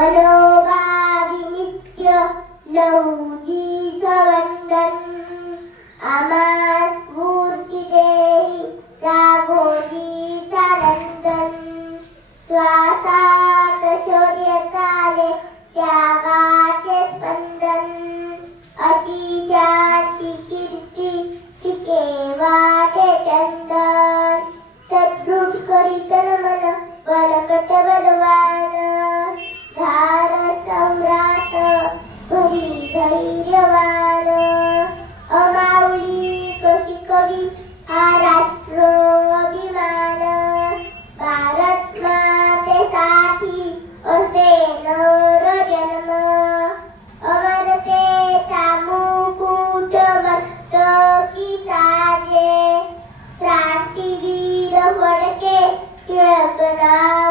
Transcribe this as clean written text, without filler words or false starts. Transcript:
मनोभावी नित्य लहुजी सवंदन आम्हा स्फूर्ती देई राघोजीचा नंदन श्वासात शौर्यताले त्यागाचे स्पंदन अशी त्याची कीर्ती ती केव्हाचे चंदन सद्गुण करीत मन बलकट बलवान धार सौरात भरी धैर्यवान अमावली कशी कवी हा राष्ट्र अभिमान भारत मातेसाठी असे नर जन्म अमरतेचा मुकुट मस्तकी साजे क्रांतीवीर फडके टिळक नाव